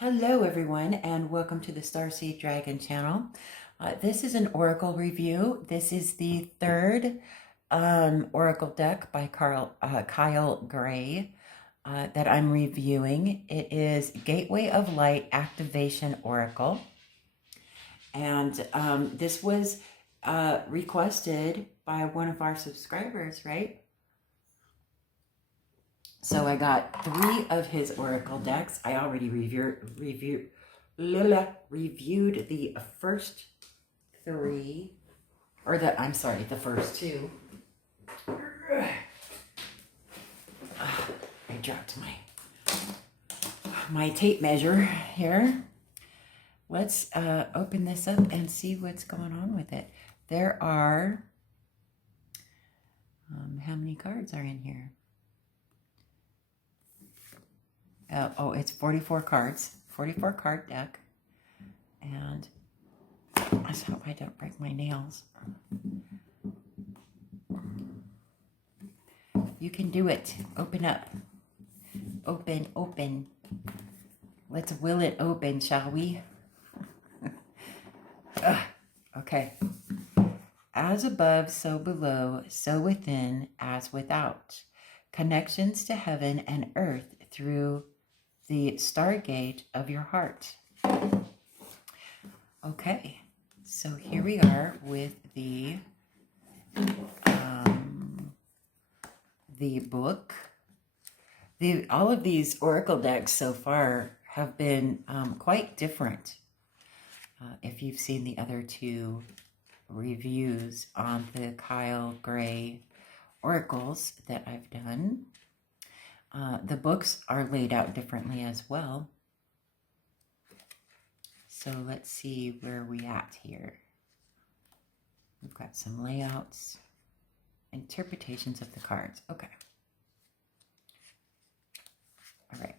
Hello everyone and welcome to the Starseed Dragon channel. This is an oracle review. This is the third oracle deck by Kyle Gray that I'm reviewing. It is Gateway of Light Activation Oracle. And this was requested by one of our subscribers, right? So I got 3 of his oracle decks. I already reviewed the first 3, or the first 2. I dropped my tape measure here. Let's open this up and see what's going on with it. There are, how many cards are in here? It's 44 cards, 44 card deck. And let's hope I don't break my nails. You can do it. Open up. Open, open. Let's will it open, shall we? Okay. As above, so below, so within, as without. Connections to heaven and earth through the stargate of your heart. Okay, so here we are with the book. All of these oracle decks so far have been quite different. If you've seen the other 2 reviews on the Kyle Gray oracles that I've done, the books are laid out differently as well. So let's see where we at here. We've got some layouts, interpretations of the cards. Okay. All right.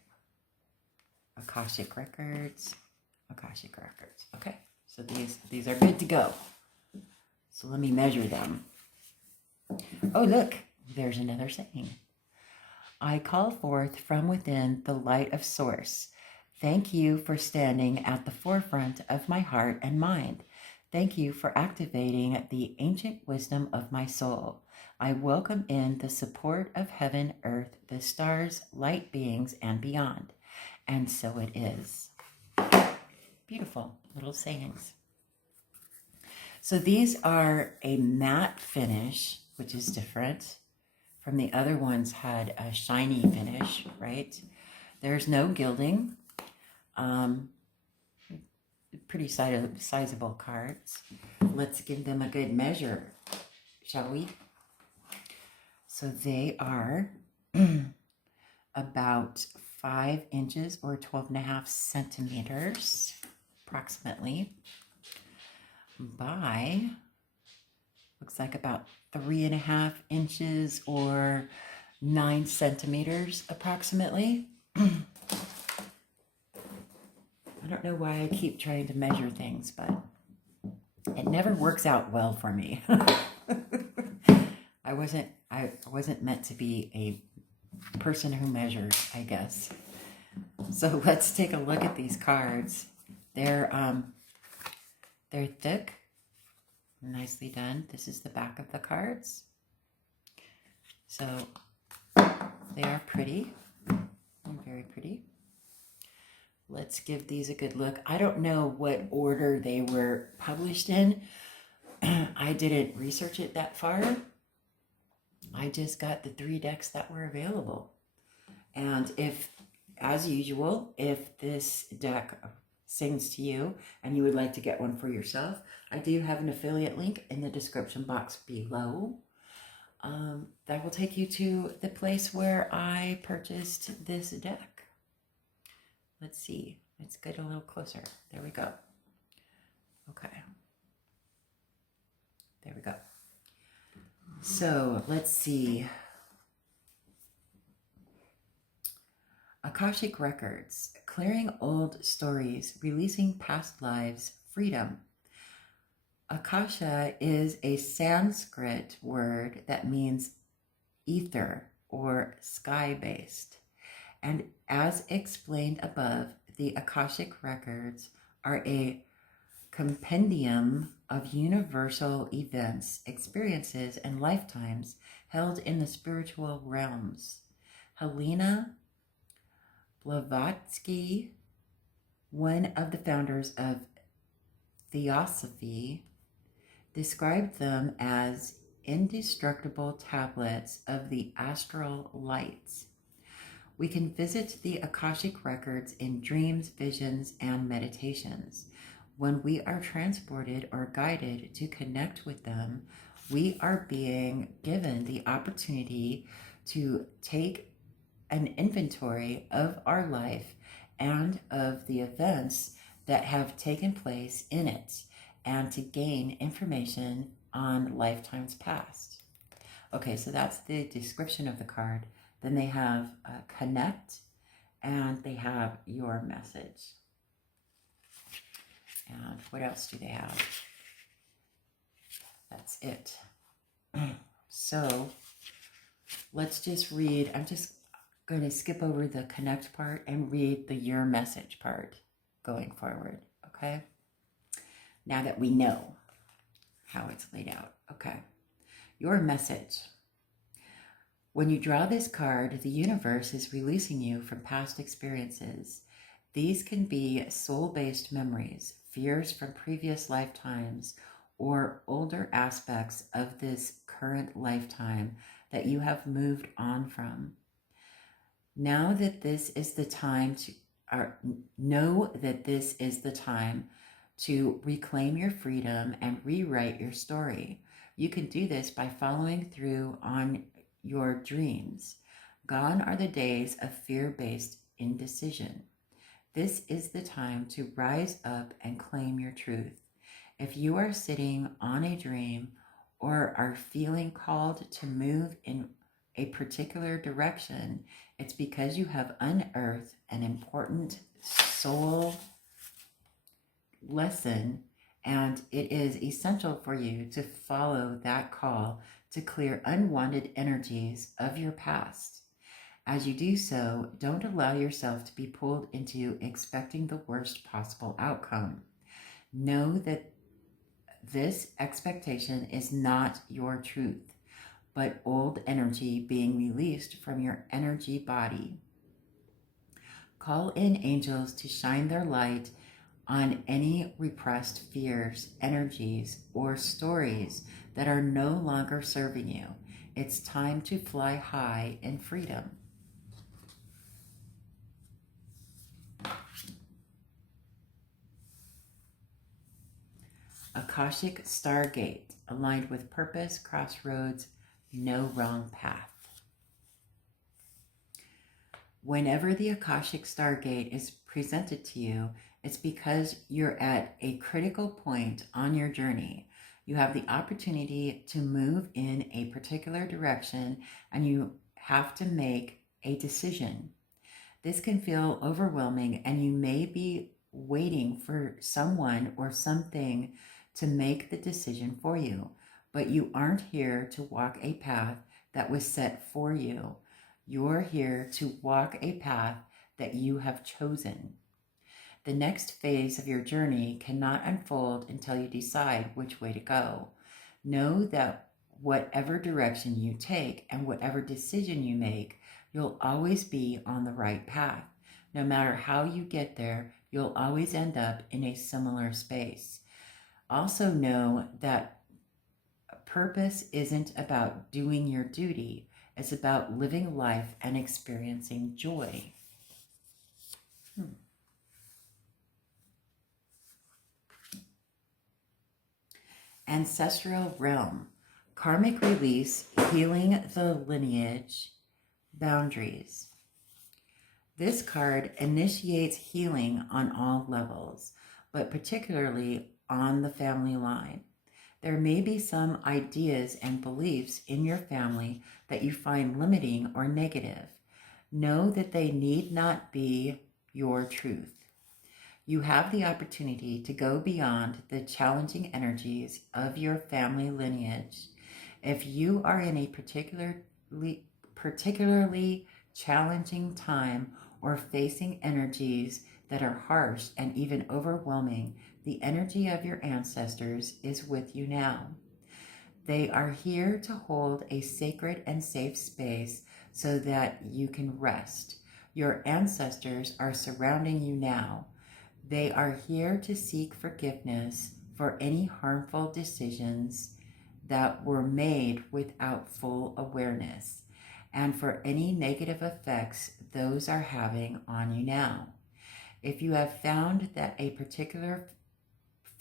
Akashic records. Akashic records. Okay. So these are good to go. So let me measure them. Oh, look, there's another saying. I call forth from within the light of source. Thank you for standing at the forefront of my heart and mind. Thank you for activating the ancient wisdom of my soul. I welcome in the support of heaven, earth, the stars, light beings, and beyond. And so it is. Beautiful little sayings. So these are a matte finish, which is different from the other ones had a shiny finish, right? There's no gilding. Pretty sizable cards. Let's give them a good measure, shall we? So they are about 5 inches or 12.5 centimeters, approximately, by, looks like about 3.5 inches or 9 centimeters, approximately. I don't know why I keep trying to measure things, but it never works out well for me. I wasn't meant to be a person who measures, I guess. So let's take a look at these cards. They're thick, nicely done. This is the back of the cards. So they are pretty, very pretty. Let's give these a good look. I don't know what order they were published in. I didn't research it that far. I just got the 3 decks that were available. And if, as usual, if this deck sings to you and you would like to get one for yourself, I do have an affiliate link in the description box below. That will take you to the place where I purchased this deck. Let's see. Let's get a little closer. There we go. Okay. There we go. So let's see. Akashic records, clearing old stories, releasing past lives, freedom. Akasha is a Sanskrit word that means ether or sky-based. And as explained above, the Akashic Records are a compendium of universal events, experiences, and lifetimes held in the spiritual realms. Helena Blavatsky, one of the founders of Theosophy, described them as indestructible tablets of the astral lights. We can visit the Akashic Records in dreams, visions, and meditations. When we are transported or guided to connect with them, we are being given the opportunity to take an inventory of our life and of the events that have taken place in it, and to gain information on lifetimes past. Okay, so that's the description of the card. Then they have connect, and they have your message. And what else do they have? That's it. So let's just read. I'm just going to skip over the connect part and read the your message part going forward. Okay. Now that we know how it's laid out. Okay. Your message. When you draw this card, the universe is releasing you from past experiences. These can be soul-based memories, fears from previous lifetimes, or older aspects of this current lifetime that you have moved on from. Now that this is the time to, know that this is the time to reclaim your freedom and rewrite your story. You can do this by following through on your dreams. Gone are the days of fear-based indecision. This is the time to rise up and claim your truth. If you are sitting on a dream or are feeling called to move in a particular direction, it's because you have unearthed an important soul lesson, and it is essential for you to follow that call to clear unwanted energies of your past. As you do so, don't allow yourself to be pulled into expecting the worst possible outcome. Know that this expectation is not your truth, but old energy being released from your energy body. Call in angels to shine their light on any repressed fears, energies, or stories that are no longer serving you. It's time to fly high in freedom. Akashic Stargate, aligned with purpose, crossroads, no wrong path. Whenever the Akashic Stargate is presented to you, it's because you're at a critical point on your journey. You have the opportunity to move in a particular direction, and you have to make a decision. This can feel overwhelming, and you may be waiting for someone or something to make the decision for you, but you aren't here to walk a path that was set for you. You're here to walk a path that you have chosen. The next phase of your journey cannot unfold until you decide which way to go. Know that whatever direction you take and whatever decision you make, you'll always be on the right path. No matter how you get there, you'll always end up in a similar space. Also know that purpose isn't about doing your duty. It's about living life and experiencing joy. Ancestral realm, karmic release, healing the lineage, boundaries. This card initiates healing on all levels, but particularly on the family line. There may be some ideas and beliefs in your family that you find limiting or negative. Know that they need not be your truth. You have the opportunity to go beyond the challenging energies of your family lineage. If you are in a particularly challenging time or facing energies that are harsh and even overwhelming, the energy of your ancestors is with you now. They are here to hold a sacred and safe space so that you can rest. Your ancestors are surrounding you now. They are here to seek forgiveness for any harmful decisions that were made without full awareness, and for any negative effects those are having on you now. If you have found that a particular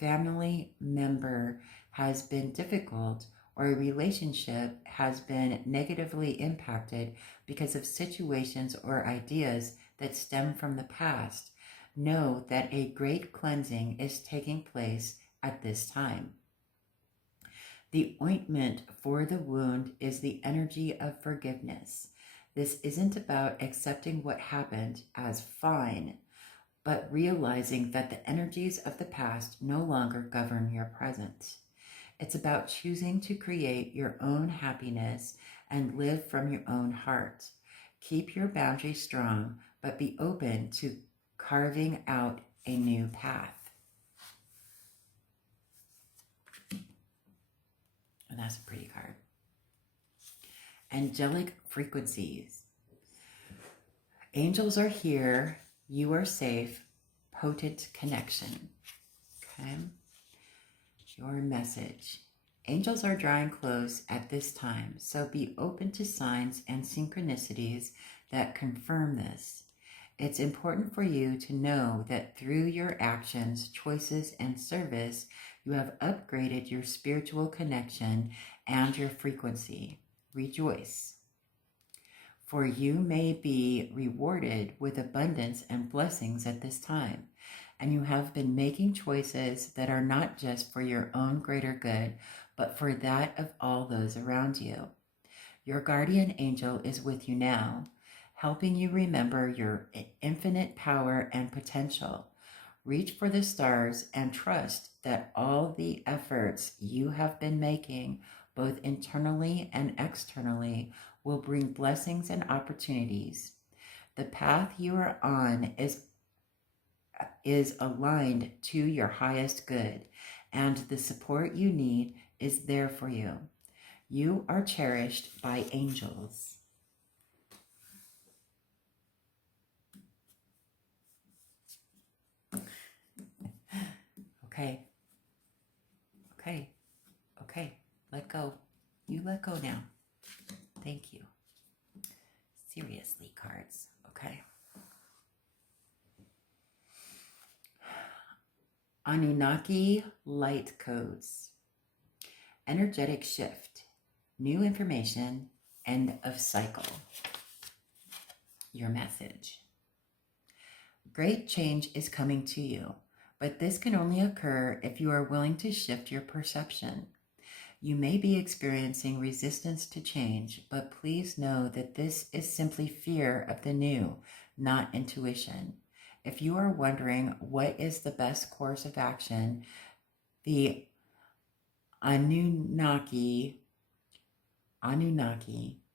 family member has been difficult, or a relationship has been negatively impacted because of situations or ideas that stem from the past, know that a great cleansing is taking place at this time. The ointment for the wound is the energy of forgiveness. This isn't about accepting what happened as fine, but realizing that the energies of the past no longer govern your present. It's about choosing to create your own happiness and live from your own heart. Keep your boundaries strong, but be open to carving out a new path. And that's a pretty card. Angelic frequencies. Angels are here. You are safe. Potent connection. Okay. Your message. Angels are drawing close at this time, so be open to signs and synchronicities that confirm this. It's important for you to know that through your actions, choices, and service, you have upgraded your spiritual connection and your frequency. Rejoice. For you may be rewarded with abundance and blessings at this time, and you have been making choices that are not just for your own greater good, but for that of all those around you. Your guardian angel is with you now, helping you remember your infinite power and potential. Reach for the stars and trust that all the efforts you have been making, both internally and externally, will bring blessings and opportunities. The path you are on is aligned to your highest good, and the support you need is there for you. You are cherished by angels. Okay. Let go. You let go now. Thank you. Seriously, cards. Okay. Anunnaki light codes. Energetic shift. New information. End of cycle. Your message. Great change is coming to you, but this can only occur if you are willing to shift your perception. You may be experiencing resistance to change, but please know that this is simply fear of the new, not intuition. If you are wondering what is the best course of action, the Anunnaki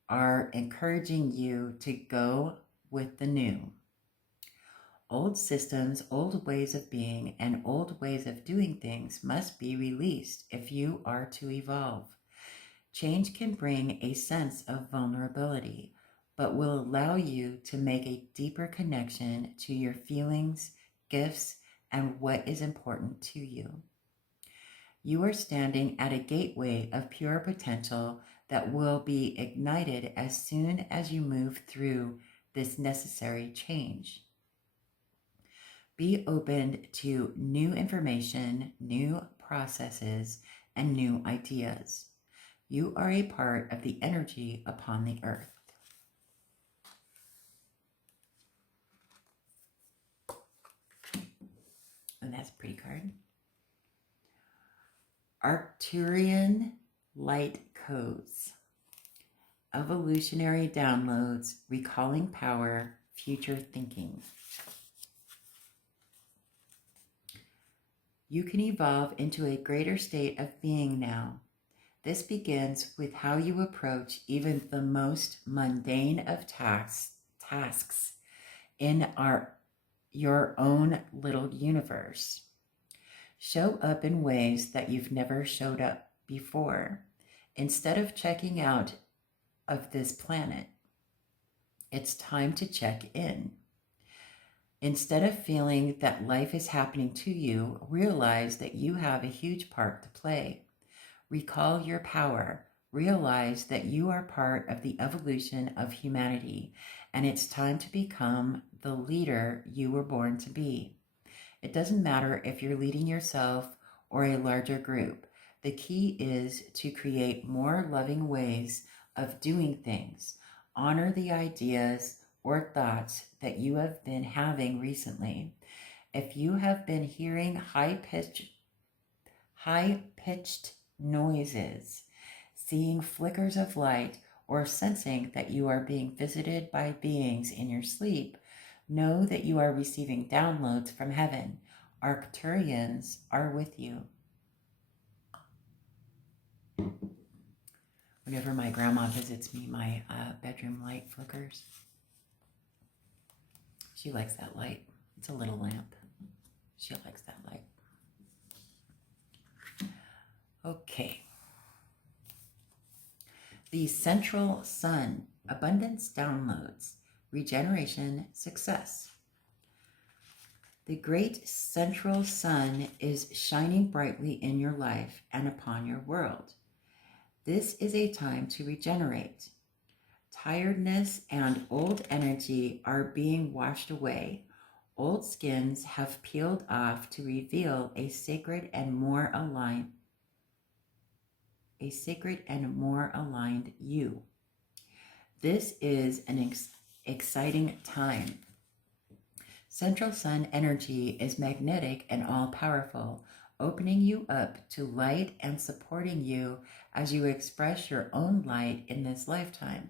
are encouraging you to go with the new. Old systems, old ways of being, and old ways of doing things must be released if you are to evolve. Change can bring a sense of vulnerability, but will allow you to make a deeper connection to your feelings, gifts, and what is important to you. You are standing at a gateway of pure potential that will be ignited as soon as you move through this necessary change. Be open to new information, new processes, and new ideas. You are a part of the energy upon the earth. And that's a pretty card. Arcturian light codes. Evolutionary downloads, recalling power, future thinking. You can evolve into a greater state of being now. This begins with how you approach even the most mundane of tasks in our your own little universe. Show up in ways that you've never showed up before. Instead of checking out of this planet, it's time to check in. Instead of feeling that life is happening to you, realize that you have a huge part to play. Recall your power. Realize that you are part of the evolution of humanity, and it's time to become the leader you were born to be. It doesn't matter if you're leading yourself or a larger group. The key is to create more loving ways of doing things. Honor the ideas or thoughts that you have been having recently. If you have been hearing high-pitched noises, seeing flickers of light, or sensing that you are being visited by beings in your sleep, know that you are receiving downloads from heaven. Arcturians are with you. Whenever my grandma visits me, my bedroom light flickers. She likes that light. It's a little lamp. She likes that light. Okay. The central sun, abundance downloads, regeneration, success. The great central sun is shining brightly in your life and upon your world. This is a time to regenerate. Tiredness and old energy are being washed away. Old skins have peeled off to reveal a sacred and more aligned you. This is an exciting time. Central sun energy is magnetic and all-powerful, opening you up to light and supporting you as you express your own light in this lifetime.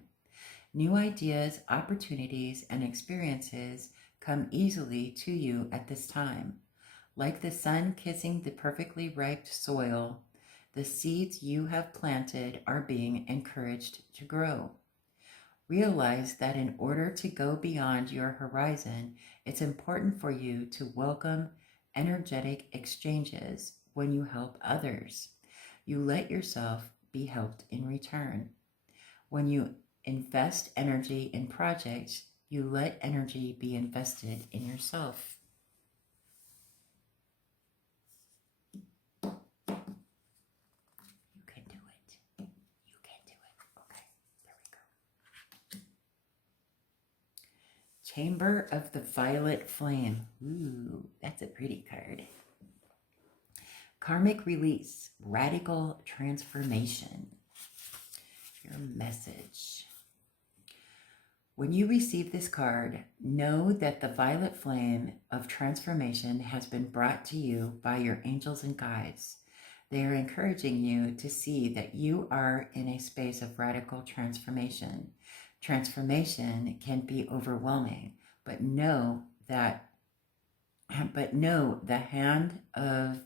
New ideas, opportunities, and experiences come easily to you at this time. Like the sun kissing the perfectly ripe soil, the seeds you have planted are being encouraged to grow. Realize that in order to go beyond your horizon, it's important for you to welcome energetic exchanges when you help others. You let yourself be helped in return. When you invest energy in projects, you let energy be invested in yourself. You can do it. You can do it. Okay, there we go. Chamber of the Violet Flame. Ooh, that's a pretty card. Karmic release, radical transformation. Your message. When you receive this card, know that the violet flame of transformation has been brought to you by your angels and guides. They are encouraging you to see that you are in a space of radical transformation. Transformation can be overwhelming, but know the hand of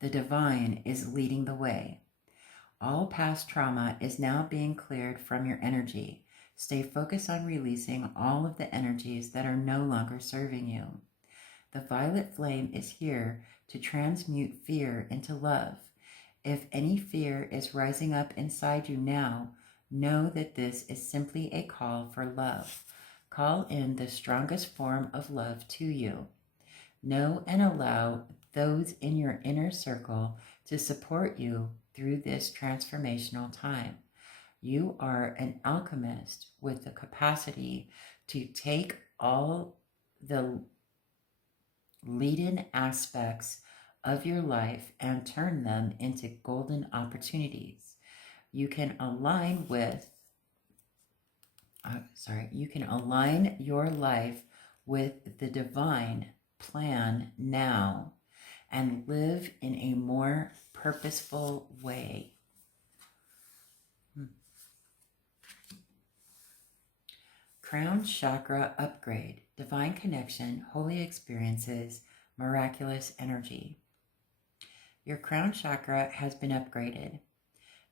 the divine is leading the way. All past trauma is now being cleared from your energy. Stay focused on releasing all of the energies that are no longer serving you. The violet flame is here to transmute fear into love. If any fear is rising up inside you now, know that this is simply a call for love. Call in the strongest form of love to you. Know and allow those in your inner circle to support you through this transformational time. You are an alchemist with the capacity to take all the lead-in aspects of your life and turn them into golden opportunities. You can align your life with the divine plan now and live in a more purposeful way. Crown Chakra Upgrade, Divine Connection, Holy Experiences, Miraculous Energy. Your crown chakra has been upgraded.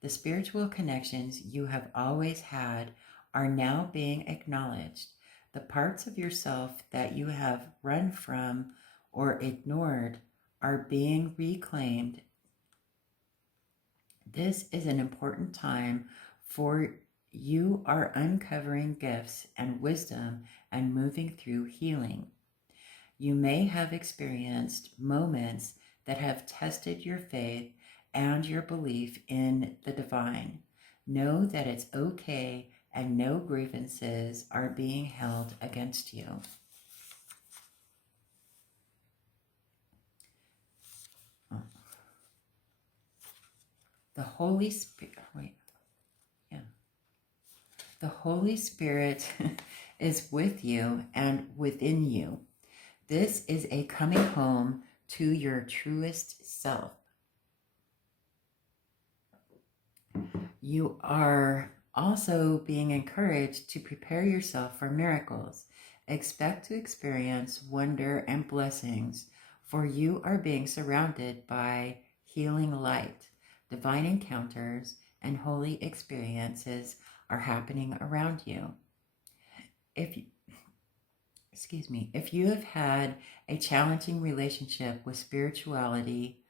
The spiritual connections you have always had are now being acknowledged. The parts of yourself that you have run from or ignored are being reclaimed. This is an important time for you are uncovering gifts and wisdom and moving through healing. You may have experienced moments that have tested your faith and your belief in the divine. Know that it's okay and no grievances are being held against you. The Holy Spirit, The Holy Spirit is with you and within you. This is a coming home to your truest self. You are also being encouraged to prepare yourself for miracles. Expect to experience wonder and blessings, for you are being surrounded by healing light. Divine encounters and holy experiences are happening around you. If you have had a challenging relationship with spirituality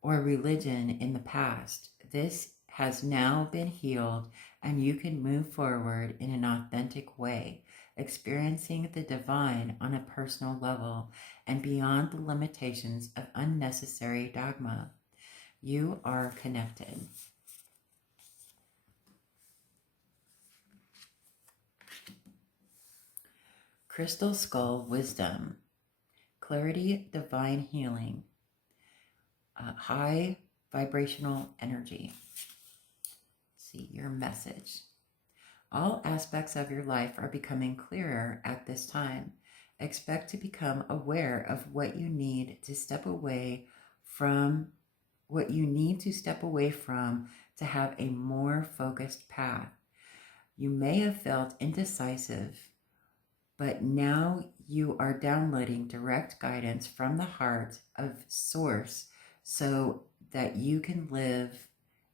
or religion in the past, this has now been healed and you can move forward in an authentic way, experiencing the divine on a personal level and beyond the limitations of unnecessary dogma. You are connected. Crystal Skull Wisdom, Clarity, Divine Healing, High Vibrational Energy. See your message. All aspects of your life are becoming clearer at this time. Expect to become aware of what you need to step away from, to have a more focused path. You may have felt indecisive, but now you are downloading direct guidance from the heart of Source so that you can live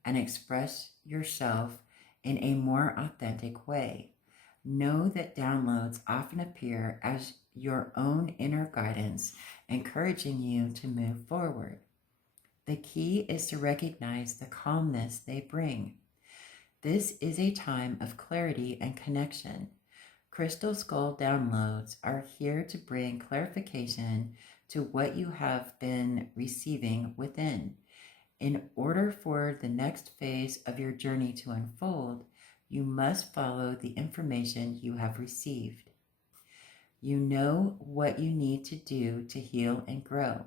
and express yourself in a more authentic way. Know that downloads often appear as your own inner guidance, encouraging you to move forward. The key is to recognize the calmness they bring. This is a time of clarity and connection. Crystal Skull downloads are here to bring clarification to what you have been receiving within. In order for the next phase of your journey to unfold, you must follow the information you have received. You know what you need to do to heal and grow.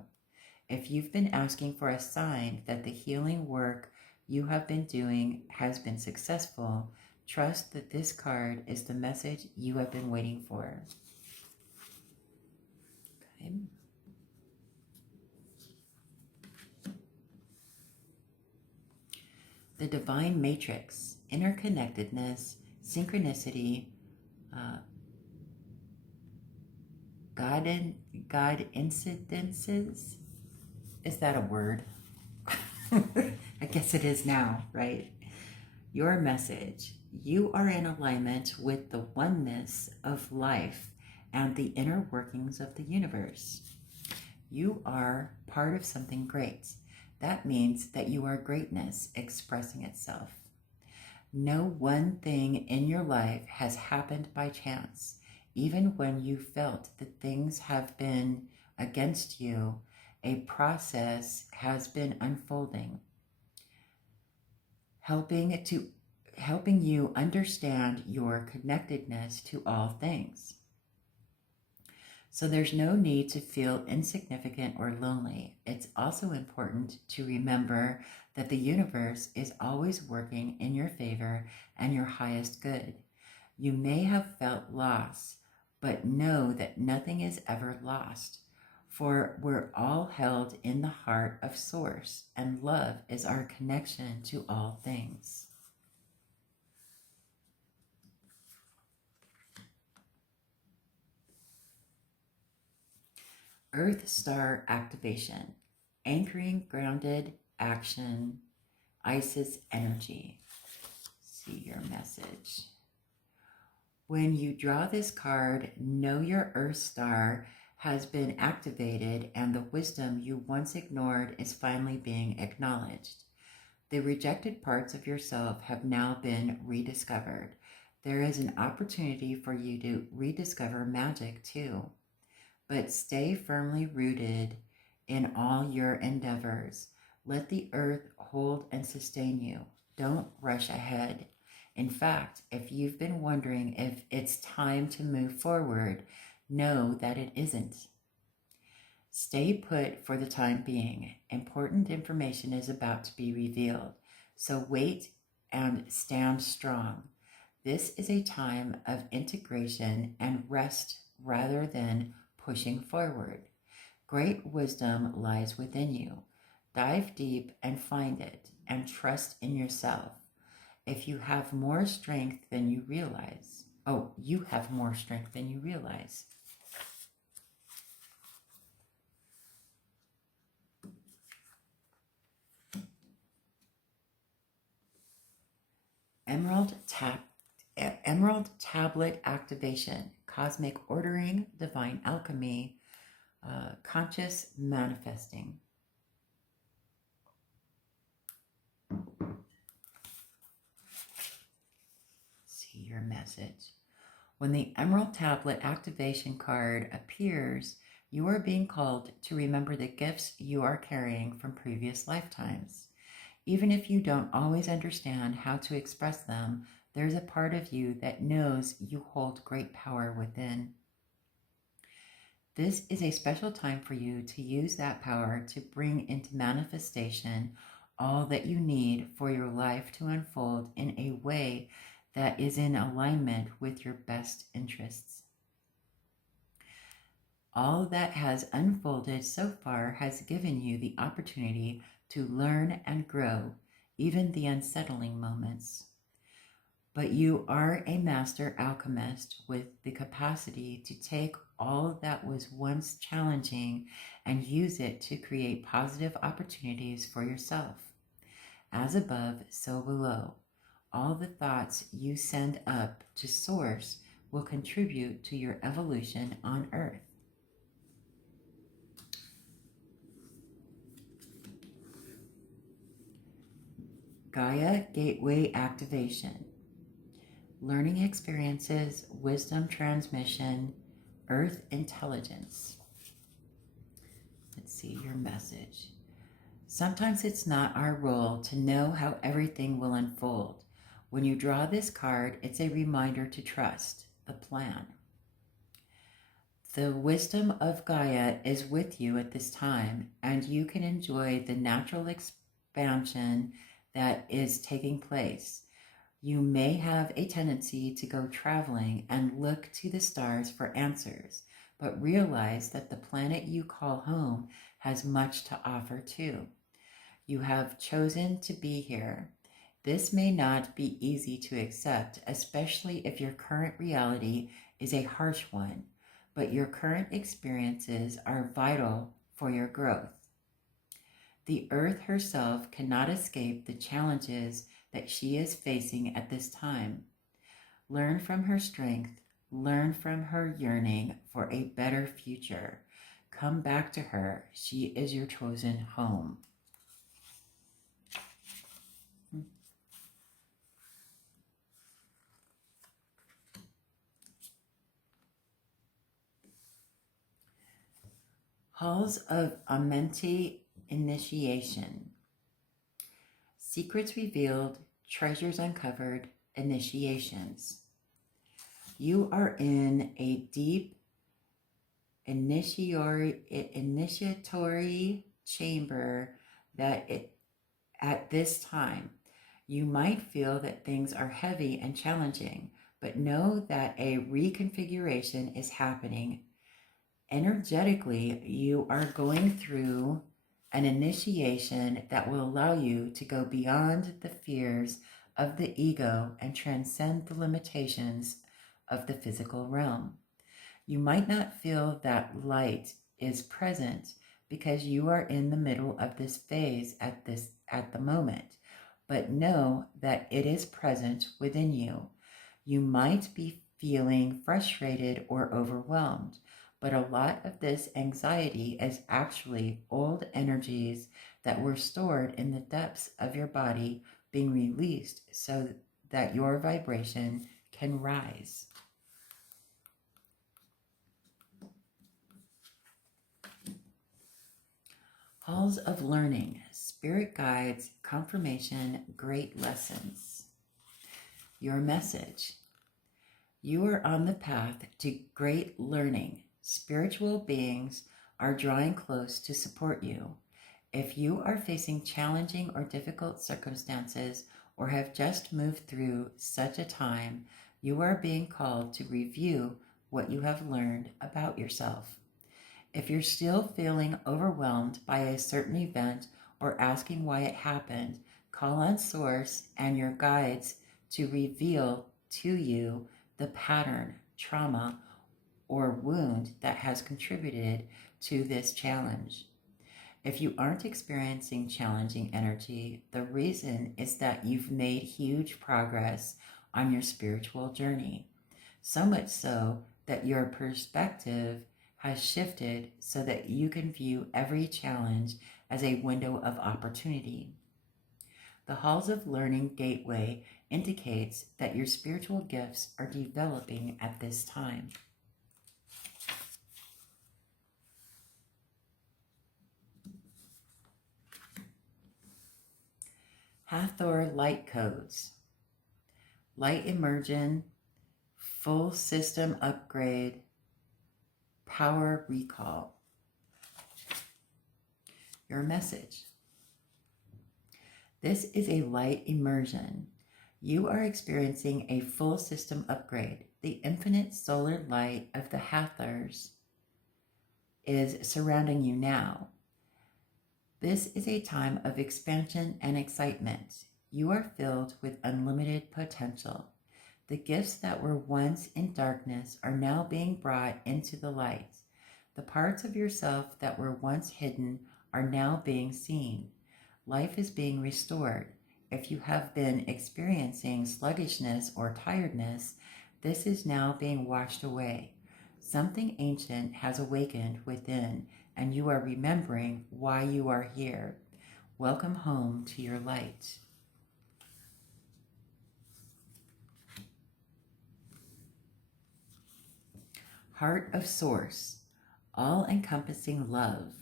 If you've been asking for a sign that the healing work you have been doing has been successful, trust that this card is the message you have been waiting for. Okay. The Divine Matrix, interconnectedness, synchronicity, God incidences. Is that a word? I guess it is now, right? Your message. You are in alignment with the oneness of life and the inner workings of the universe. You are part of something great. That means that you are greatness expressing itself. No one thing in your life has happened by chance. Even when you felt that things have been against you, a process has been unfolding, helping you understand your connectedness to all things. So there's no need to feel insignificant or lonely. It's also important to remember that the universe is always working in your favor and your highest good. You may have felt loss, but know that nothing is ever lost, for we're all held in the heart of Source, and love is our connection to all things. Earth Star Activation, anchoring grounded action, Isis energy. See your message. When you draw this card, know your Earth star has been activated and the wisdom you once ignored is finally being acknowledged. The rejected parts of yourself have now been rediscovered. There is an opportunity for you to rediscover magic too. But stay firmly rooted in all your endeavors. Let the earth hold and sustain you. Don't rush ahead. In fact, if you've been wondering if it's time to move forward, know that it isn't. Stay put for the time being. Important information is about to be revealed, so wait and stand strong. This is a time of integration and rest rather than pushing forward. Great wisdom lies within you. Dive deep and find it, and trust in yourself. If you have more strength than you realize. You have more strength than you realize. Emerald Tablet Activation, Cosmic Ordering, Divine Alchemy, Conscious Manifesting. See your message. When the Emerald Tablet Activation card appears, you are being called to remember the gifts you are carrying from previous lifetimes. Even if you don't always understand how to express them, there's a part of you that knows you hold great power within. This is a special time for you to use that power to bring into manifestation all that you need for your life to unfold in a way that is in alignment with your best interests. All that has unfolded so far has given you the opportunity to learn and grow, even the unsettling moments. But you are a master alchemist with the capacity to take all that was once challenging and use it to create positive opportunities for yourself. As above, so below. All the thoughts you send up to Source will contribute to your evolution on Earth. Gaia Gateway Activation. Learning experiences, wisdom transmission, Earth intelligence. Let's see your message. Sometimes it's not our role to know how everything will unfold. When you draw this card, it's a reminder to trust the plan. The wisdom of Gaia is with you at this time, and you can enjoy the natural expansion that is taking place. You may have a tendency to go traveling and look to the stars for answers, but realize that the planet you call home has much to offer too. You have chosen to be here. This may not be easy to accept, especially if your current reality is a harsh one, but your current experiences are vital for your growth. The Earth herself cannot escape the challenges that she is facing at this time. Learn from her strength, learn from her yearning for a better future. Come back to her. She is your chosen home. Halls of Amenti Initiation. Secrets revealed, treasures uncovered, initiations. You are in a deep initiatory chamber at this time. You might feel that things are heavy and challenging, but know that a reconfiguration is happening. Energetically, you are going through an initiation that will allow you to go beyond the fears of the ego and transcend the limitations of the physical realm. You might not feel that light is present because you are in the middle of this phase at the moment, but know that it is present within you. You might be feeling frustrated or overwhelmed. But a lot of this anxiety is actually old energies that were stored in the depths of your body being released so that your vibration can rise. Halls of Learning, Spirit Guides, Confirmation, Great Lessons. Your message. You are on the path to great learning. Spiritual beings are drawing close to support you. If you are facing challenging or difficult circumstances or have just moved through such a time, you are being called to review what you have learned about yourself. If you're still feeling overwhelmed by a certain event or asking why it happened, call on Source and your guides to reveal to you the pattern, trauma, or wound that has contributed to this challenge. If you aren't experiencing challenging energy, the reason is that you've made huge progress on your spiritual journey. So much so that your perspective has shifted so that you can view every challenge as a window of opportunity. The Halls of Learning Gateway indicates that your spiritual gifts are developing at this time. Hathor Light Codes. Light Immersion, Full System Upgrade, Power Recall. Your message. This is a light immersion. You are experiencing a full system upgrade. The infinite solar light of the Hathors is surrounding you now. This is a time of expansion and excitement. You are filled with unlimited potential. The gifts that were once in darkness are now being brought into the light. The parts of yourself that were once hidden are now being seen. Life is being restored. If you have been experiencing sluggishness or tiredness, this is now being washed away. Something ancient has awakened within, and you are remembering why you are here. Welcome home to your light. Heart of Source, all-encompassing love,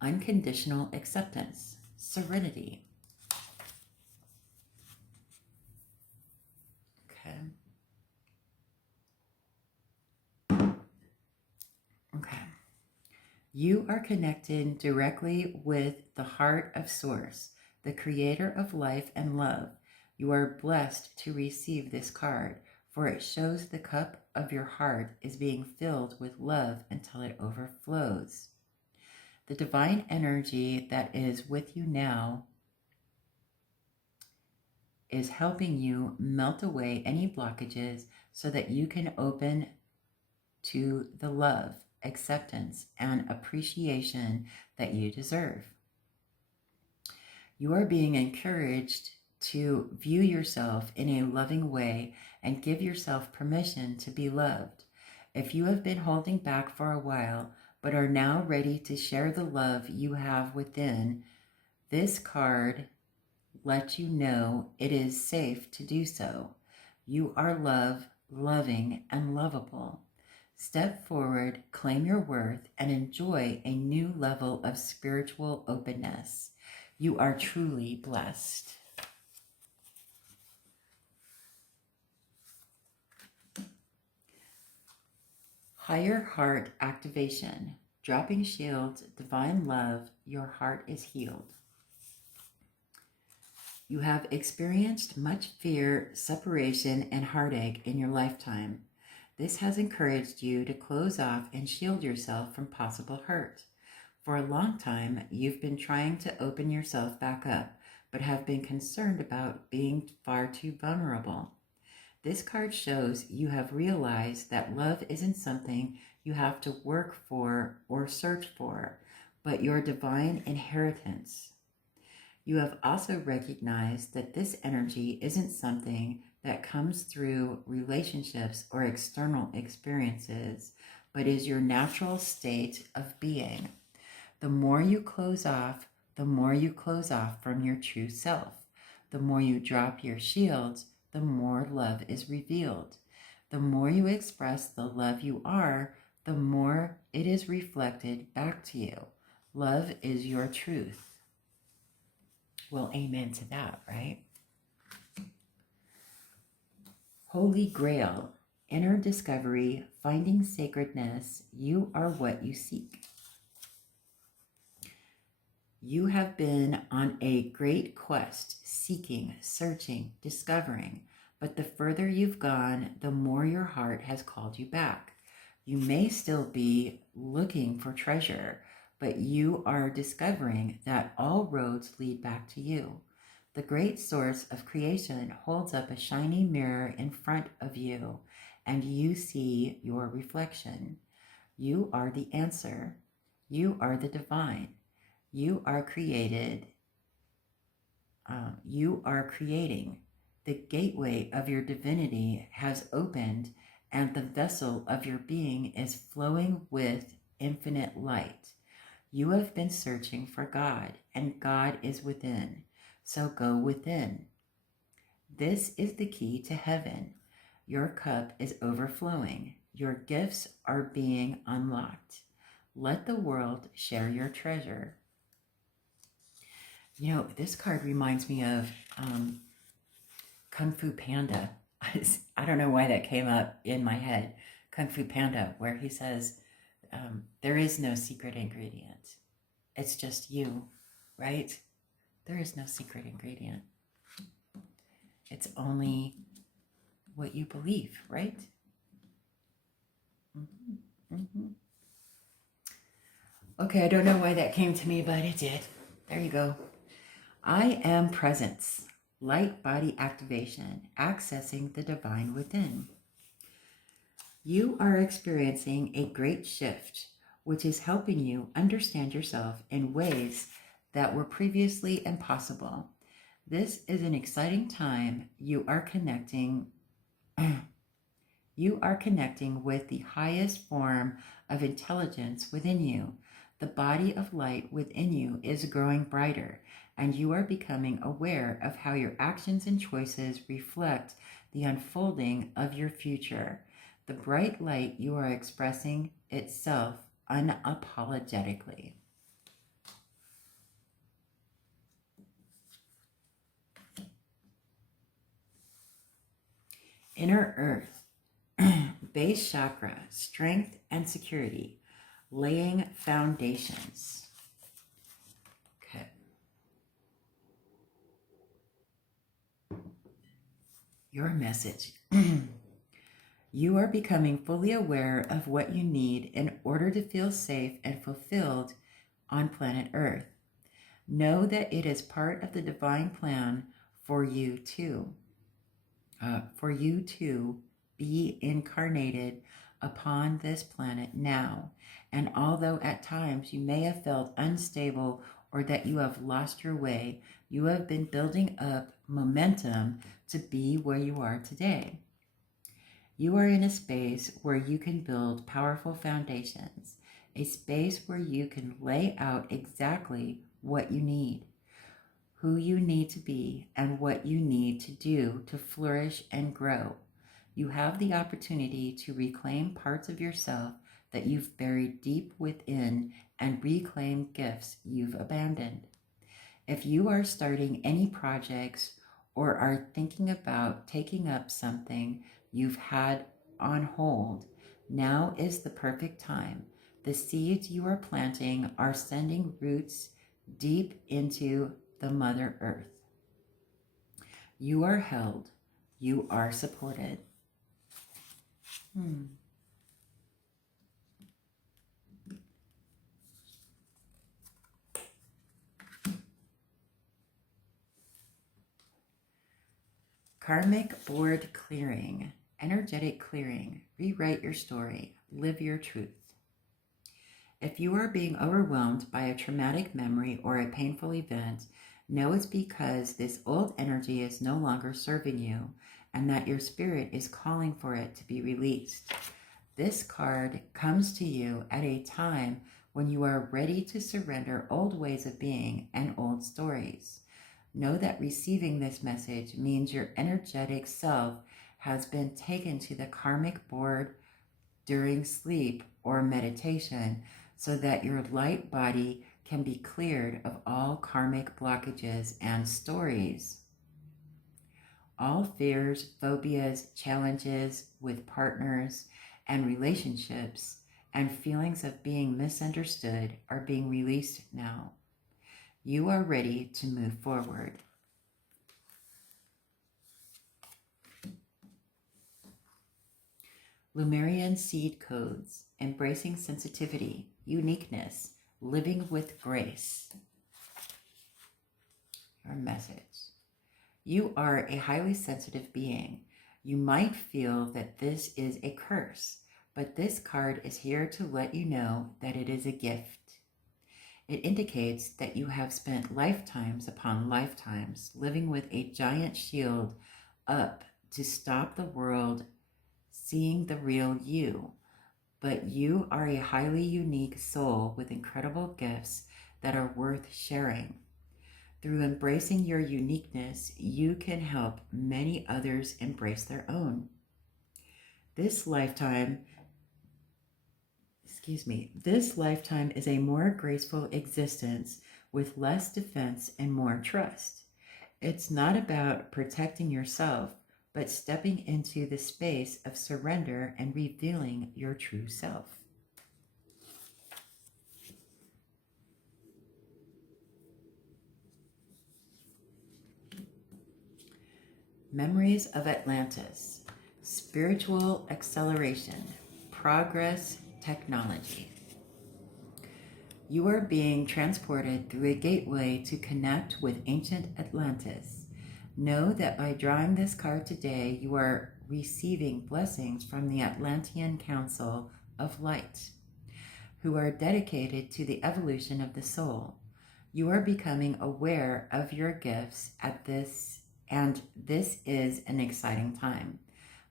unconditional acceptance, serenity. Okay. You are connected directly with the Heart of Source, the creator of life and love. You are blessed to receive this card, for it shows the cup of your heart is being filled with love until it overflows. The divine energy that is with you now is helping you melt away any blockages so that you can open to the love, acceptance, and appreciation that you deserve. You are being encouraged to view yourself in a loving way and give yourself permission to be loved. If you have been holding back for a while, but are now ready to share the love you have within, this card lets you know it is safe to do so. You are loving, and lovable. Step forward, claim your worth, and enjoy a new level of spiritual openness. You are truly blessed. Higher Heart Activation. Dropping shields, divine love, your heart is healed. You have experienced much fear, separation, and heartache in your lifetime. This has encouraged you to close off and shield yourself from possible hurt. For a long time, you've been trying to open yourself back up, but have been concerned about being far too vulnerable. This card shows you have realized that love isn't something you have to work for or search for, but your divine inheritance. You have also recognized that this energy isn't something that comes through relationships or external experiences, but is your natural state of being. The more you close off, the more you close off from your true self. The more you drop your shields, the more love is revealed. The more you express the love you are, the more it is reflected back to you. Love is your truth. Well, amen to that, right? Holy Grail, inner discovery, finding sacredness, you are what you seek. You have been on a great quest, seeking, searching, discovering, but the further you've gone, the more your heart has called you back. You may still be looking for treasure, but you are discovering that all roads lead back to you. The great source of creation holds up a shiny mirror in front of you, and you see your reflection. You are the answer. You are the divine. You are created. You are creating. The gateway of your divinity has opened, and the vessel of your being is flowing with infinite light. You have been searching for God, and God is within. So go within. This is the key to heaven. Your cup is overflowing. Your gifts are being unlocked. Let the world share your treasure. You know, this card reminds me of Kung Fu Panda. I don't know why that came up in my head. Kung Fu Panda, where he says, there is no secret ingredient. It's just you, right? There is no secret ingredient. It's only what you believe, right? Okay, I don't know why that came to me, but it did. There you go. I am presence, light body activation, accessing the divine within. You are experiencing a great shift, which is helping you understand yourself in ways that were previously impossible. This is an exciting time. You are connecting with the highest form of intelligence within you. The body of light within you is growing brighter, and you are becoming aware of how your actions and choices reflect the unfolding of your future. The bright light you are expressing itself unapologetically. Inner Earth, base chakra, strength and security, laying foundations. Okay. Your message. You are becoming fully aware of what you need in order to feel safe and fulfilled on planet Earth. Know that it is part of the divine plan for you to be incarnated upon this planet now. And although at times you may have felt unstable or that you have lost your way, you have been building up momentum to be where you are today. You are in a space where you can build powerful foundations, a space where you can lay out exactly what you need, who you need to be, and what you need to do to flourish and grow. You have the opportunity to reclaim parts of yourself that you've buried deep within and reclaim gifts you've abandoned. If you are starting any projects or are thinking about taking up something you've had on hold, now is the perfect time. The seeds you are planting are sending roots deep into the Mother Earth. You are held. You are supported. Karmic board clearing, energetic clearing, rewrite your story, live your truth. If you are being overwhelmed by a traumatic memory or a painful event, know it's because this old energy is no longer serving you, and that your spirit is calling for it to be released. This card comes to you at a time when you are ready to surrender old ways of being and old stories. Know that receiving this message means your energetic self has been taken to the karmic board during sleep or meditation so that your light body can be cleared of all karmic blockages and stories. All fears, phobias, challenges with partners and relationships, and feelings of being misunderstood are being released now. You are ready to move forward. Lemurian seed codes, embracing sensitivity, uniqueness, living with grace. Your message. You are a highly sensitive being. You might feel that this is a curse, but this card is here to let you know that it is a gift. It indicates that you have spent lifetimes upon lifetimes living with a giant shield up to stop the world seeing the real you. But you are a highly unique soul with incredible gifts that are worth sharing. Through embracing your uniqueness, you can help many others embrace their own. This lifetime is a more graceful existence with less defense and more trust. It's not about protecting yourself, but stepping into the space of surrender and revealing your true self. Memories of Atlantis, spiritual acceleration, progress, technology. You are being transported through a gateway to connect with ancient Atlantis. Know that by drawing this card today, you are receiving blessings from the Atlantean Council of Light, who are dedicated to the evolution of the soul. You are becoming aware of your gifts and this is an exciting time,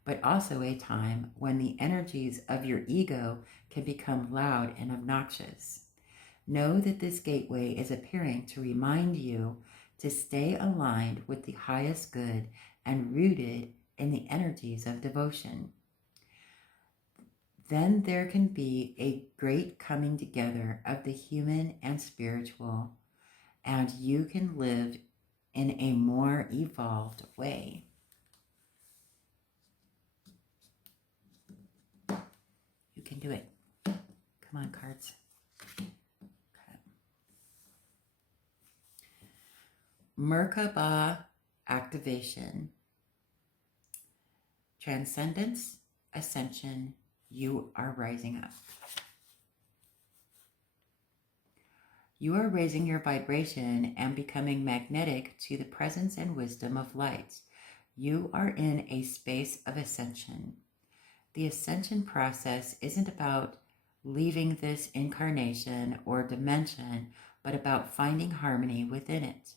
but also a time when the energies of your ego can become loud and obnoxious. Know that this gateway is appearing to remind you to stay aligned with the highest good and rooted in the energies of devotion. Then there can be a great coming together of the human and spiritual, and you can live in a more evolved way. You can do it. Come on, cards. Okay. Merkaba Activation. Transcendence, Ascension, you are rising up. You are raising your vibration and becoming magnetic to the presence and wisdom of light. You are in a space of ascension. The ascension process isn't about leaving this incarnation or dimension, but about finding harmony within it.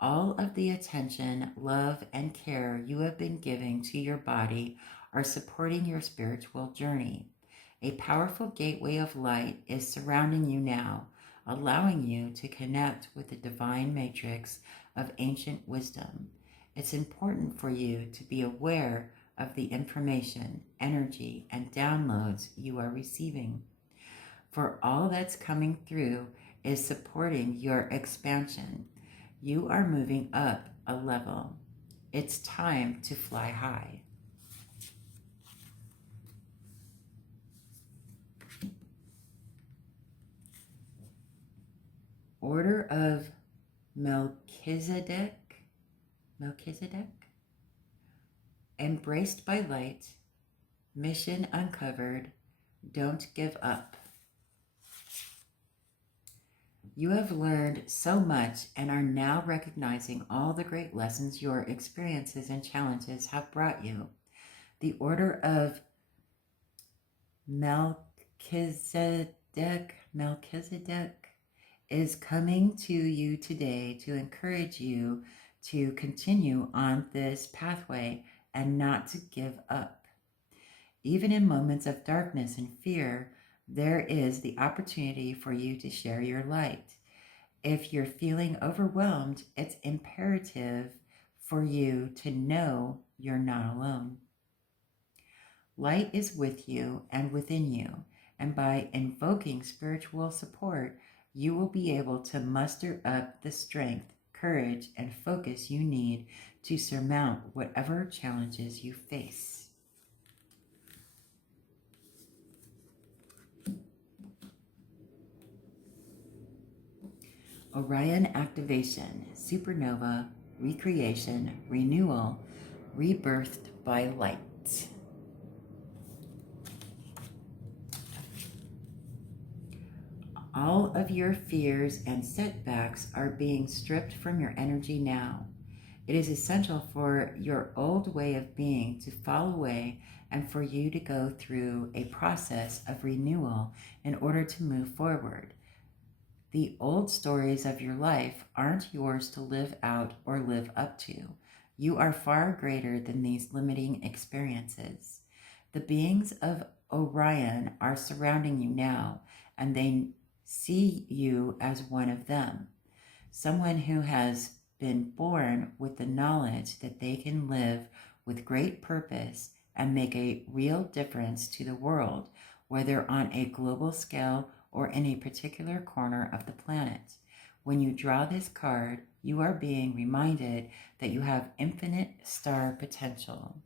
All of the attention, love, and care you have been giving to your body are supporting your spiritual journey. A powerful gateway of light is surrounding you now, allowing you to connect with the divine matrix of ancient wisdom. It's important for you to be aware of the information, energy, and downloads you are receiving. For all that's coming through is supporting your expansion. You are moving up a level. It's time to fly high. Order of Melchizedek. Embraced by light. Mission uncovered. Don't give up. You have learned so much and are now recognizing all the great lessons your experiences and challenges have brought you. The Order of Melchizedek is coming to you today to encourage you to continue on this pathway and not to give up. Even in moments of darkness and fear, there is the opportunity for you to share your light. If you're feeling overwhelmed, it's imperative for you to know you're not alone. Light is with you and within you, and by invoking spiritual support, you will be able to muster up the strength, courage, and focus you need to surmount whatever challenges you face. Orion Activation, Supernova, Recreation, Renewal, Rebirthed by Light. All of your fears and setbacks are being stripped from your energy now. It is essential for your old way of being to fall away and for you to go through a process of renewal in order to move forward. The old stories of your life aren't yours to live out or live up to. You are far greater than these limiting experiences. The beings of Orion are surrounding you now, and they see you as one of them, someone who has been born with the knowledge that they can live with great purpose and make a real difference to the world, whether on a global scale or in a particular corner of the planet. When you draw this card, you are being reminded that you have infinite star potential.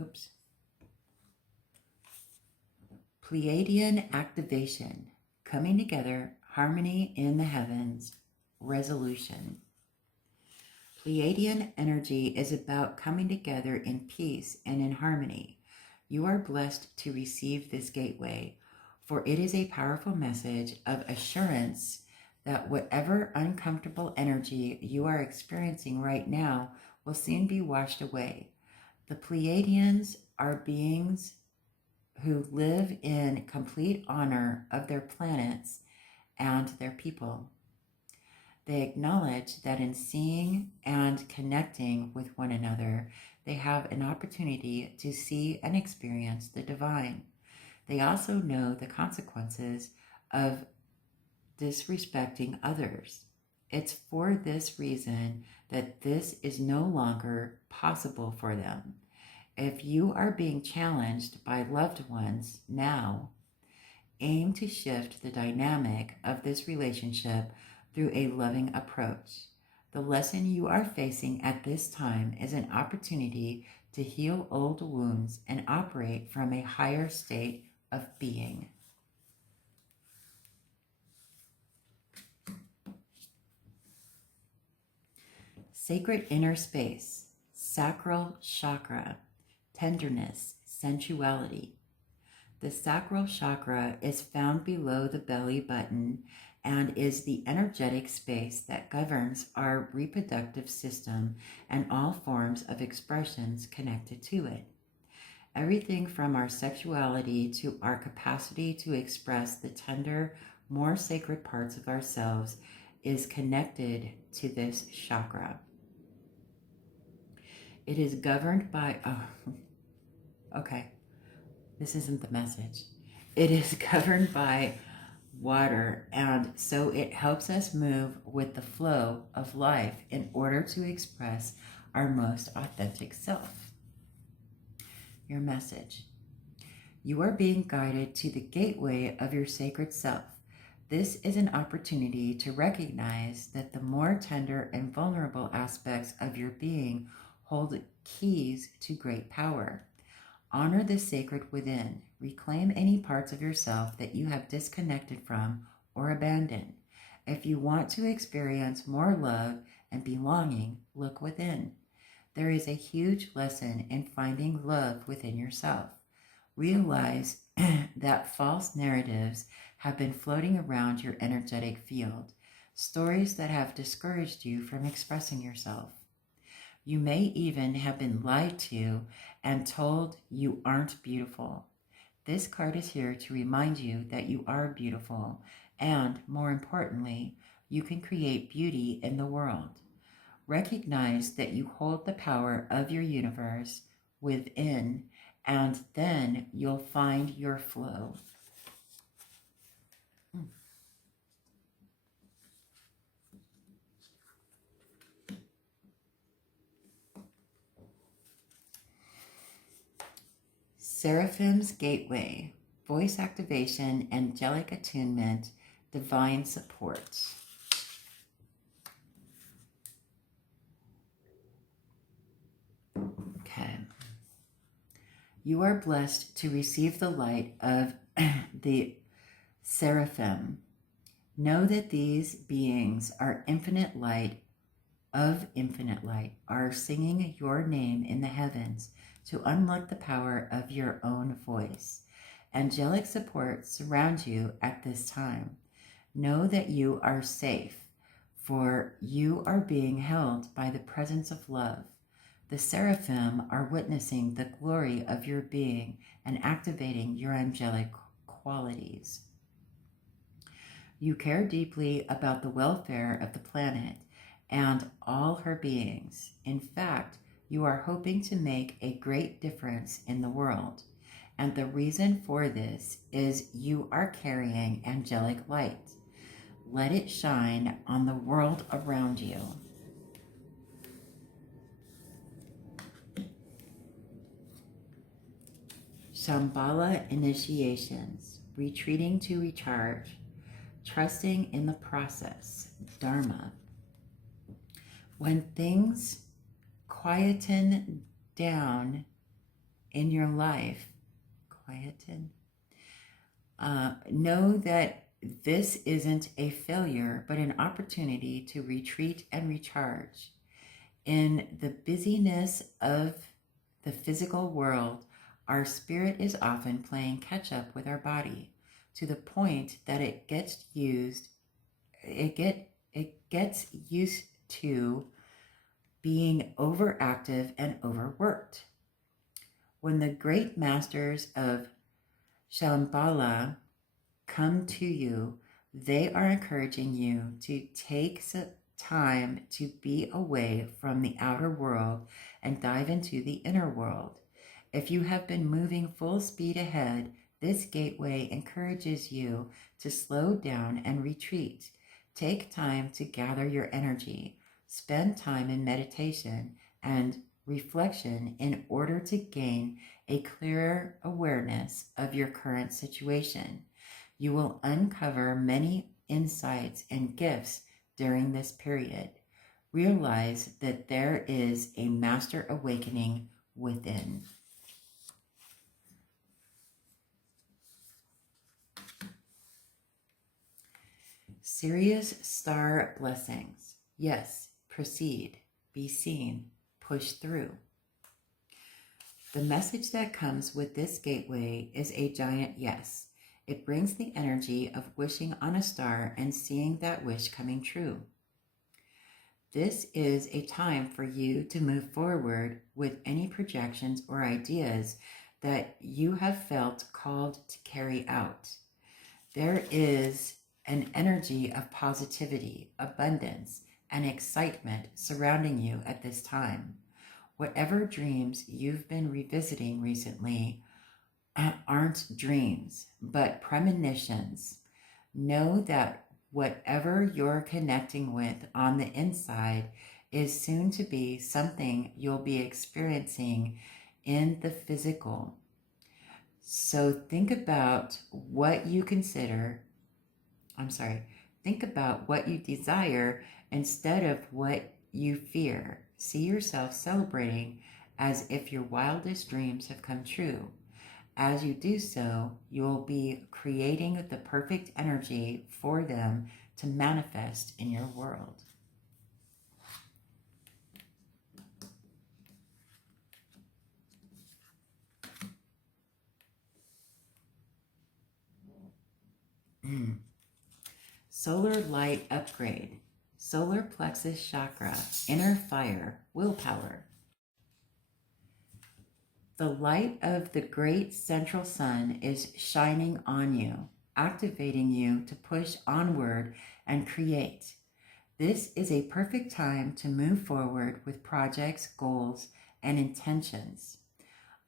Oops. Pleadian Activation, coming together, harmony in the heavens, resolution. Pleiadian energy is about coming together in peace and in harmony. You are blessed to receive this gateway, for it is a powerful message of assurance that whatever uncomfortable energy you are experiencing right now will soon be washed away. The Pleiadians are beings who live in complete honor of their planets and their people. They acknowledge that in seeing and connecting with one another, they have an opportunity to see and experience the divine. They also know the consequences of disrespecting others. It's for this reason that this is no longer possible for them. If you are being challenged by loved ones now, aim to shift the dynamic of this relationship through a loving approach. The lesson you are facing at this time is an opportunity to heal old wounds and operate from a higher state of being. Sacred inner space, sacral chakra, tenderness, sensuality. The sacral chakra is found below the belly button and is the energetic space that governs our reproductive system and all forms of expressions connected to it. Everything from our sexuality to our capacity to express the tender, more sacred parts of ourselves is connected to this chakra. It is governed by, this isn't the message. It is governed by water, and so it helps us move with the flow of life in order to express our most authentic self. Your message. You are being guided to the gateway of your sacred self. This is an opportunity to recognize that the more tender and vulnerable aspects of your being hold keys to great power. Honor the sacred within. Reclaim any parts of yourself that you have disconnected from or abandoned. If you want to experience more love and belonging, look within. There is a huge lesson in finding love within yourself. Realize that false narratives have been floating around your energetic field, stories that have discouraged you from expressing yourself. You may even have been lied to and told you aren't beautiful. This card is here to remind you that you are beautiful and, more importantly, you can create beauty in the world. Recognize that you hold the power of your universe within, and then you'll find your flow. Seraphs Gateway, voice activation, angelic attunement, divine support. Okay. You are blessed to receive the light of the Seraphim. Know that these beings are infinite light, are singing your name in the heavens to unlock the power of your own voice. Angelic support surrounds you at this time. Know that you are safe, for you are being held by the presence of love. The seraphim are witnessing the glory of your being and activating your angelic qualities. You care deeply about the welfare of the planet and all her beings. In fact, you are hoping to make a great difference in the world. And the reason for this is you are carrying angelic light. Let it shine on the world around you. Shambhala initiations, retreating to recharge, trusting in the process, Dharma. When things quieten down in your life, know that this isn't a failure, but an opportunity to retreat and recharge. In the busyness of the physical world, our spirit is often playing catch up with our body to the point that it gets used to being overactive and overworked. When the great masters of Shambhala come to you, they are encouraging you to take time to be away from the outer world and dive into the inner world. If you have been moving full speed ahead, this gateway encourages you to slow down and retreat. Take time to gather your energy. Spend time in meditation and reflection in order to gain a clearer awareness of your current situation. You will uncover many insights and gifts during this period. Realize that there is a master awakening within. Serious star blessings. Yes, proceed, be seen, push through. The message that comes with this gateway is a giant yes. It brings the energy of wishing on a star and seeing that wish coming true. This is a time for you to move forward with any projections or ideas that you have felt called to carry out. There is an energy of positivity, abundance, and excitement surrounding you at this time. Whatever dreams you've been revisiting recently aren't dreams, but premonitions. Know that whatever you're connecting with on the inside is soon to be something you'll be experiencing in the physical. So think about what you desire instead of what you fear. See yourself celebrating as if your wildest dreams have come true. As you do so, you will be creating the perfect energy for them to manifest in your world. Solar light upgrade. Solar plexus chakra, inner fire, willpower. The light of the great central sun is shining on you. activating you to push onward and create. This is a perfect time to move forward with projects, goals, and intentions.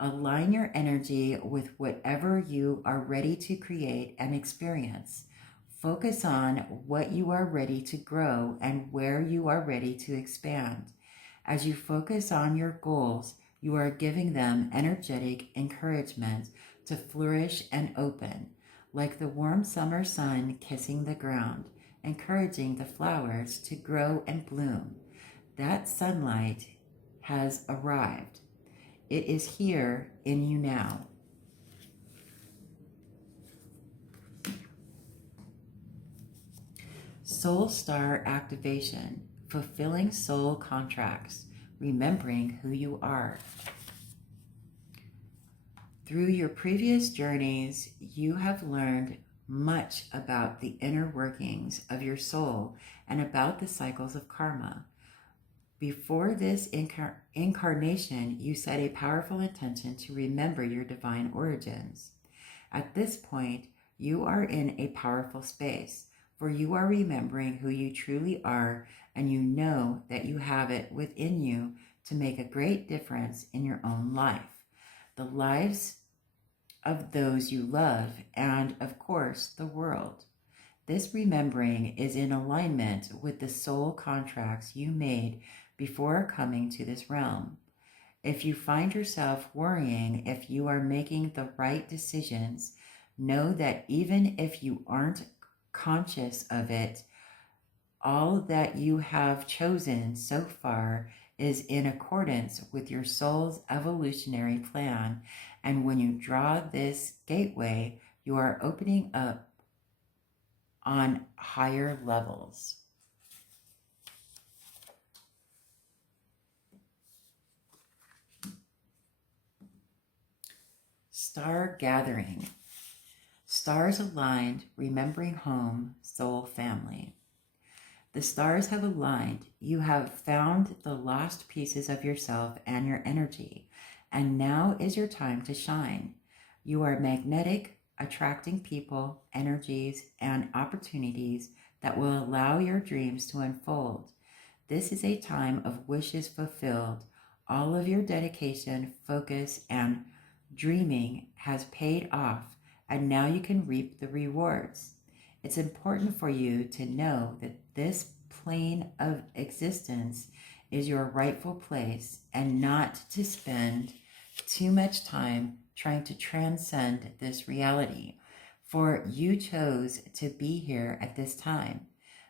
Align your energy with whatever you are ready to create and experience. Focus on what you are ready to grow and where you are ready to expand. As you focus on your goals, you are giving them energetic encouragement to flourish and open, like the warm summer sun kissing the ground, encouraging the flowers to grow and bloom. That sunlight has arrived. It is here in you now. Soul Star Activation, fulfilling soul contracts, remembering who you are. Through your previous journeys, you have learned much about the inner workings of your soul and about the cycles of karma. Before this incarnation, you set a powerful intention to remember your divine origins. At this point, you are in a powerful space, for you are remembering who you truly are, and you know that you have it within you to make a great difference in your own life, the lives of those you love, and of course, the world. This remembering is in alignment with the soul contracts you made before coming to this realm. If you find yourself worrying if you are making the right decisions, know that even if you aren't conscious of it, all that you have chosen so far is in accordance with your soul's evolutionary plan. And when you draw this gateway, you are opening up on higher levels. Star gathering. Stars aligned, remembering home, soul family. The stars have aligned. You have found the lost pieces of yourself and your energy, and now is your time to shine. You are magnetic, attracting people, energies, and opportunities that will allow your dreams to unfold. This is a time of wishes fulfilled. All of your dedication, focus, and dreaming has paid off, and now you can reap the rewards. It's important for you to know that this plane of existence is your rightful place, and not to spend too much time trying to transcend this reality, for you chose to be here at this time.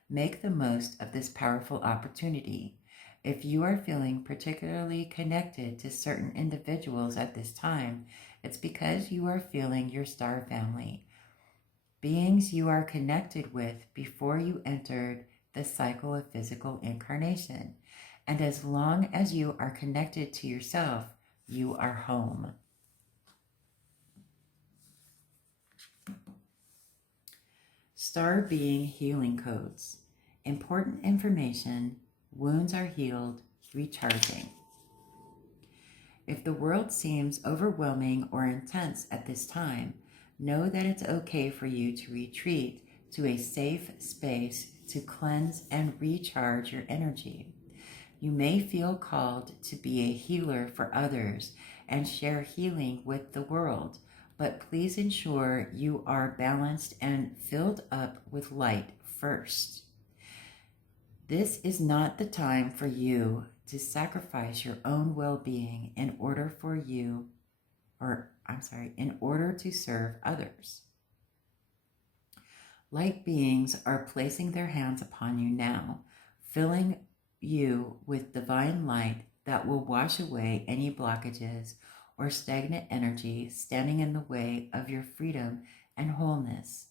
Make the most of this powerful opportunity. If you are feeling particularly connected to certain individuals at this time, it's because you are feeling your star family, beings you are connected with before you entered the cycle of physical incarnation. And as long as you are connected to yourself, you are home. Star being healing codes. Important information. Wounds are healed, recharging. If the world seems overwhelming or intense at this time, know that it's okay for you to retreat to a safe space to cleanse and recharge your energy. You may feel called to be a healer for others and share healing with the world, but please ensure you are balanced and filled up with light first. This is not the time for you to sacrifice your own well-being in order to serve others. Light beings are placing their hands upon you now, filling you with divine light that will wash away any blockages or stagnant energy standing in the way of your freedom and wholeness.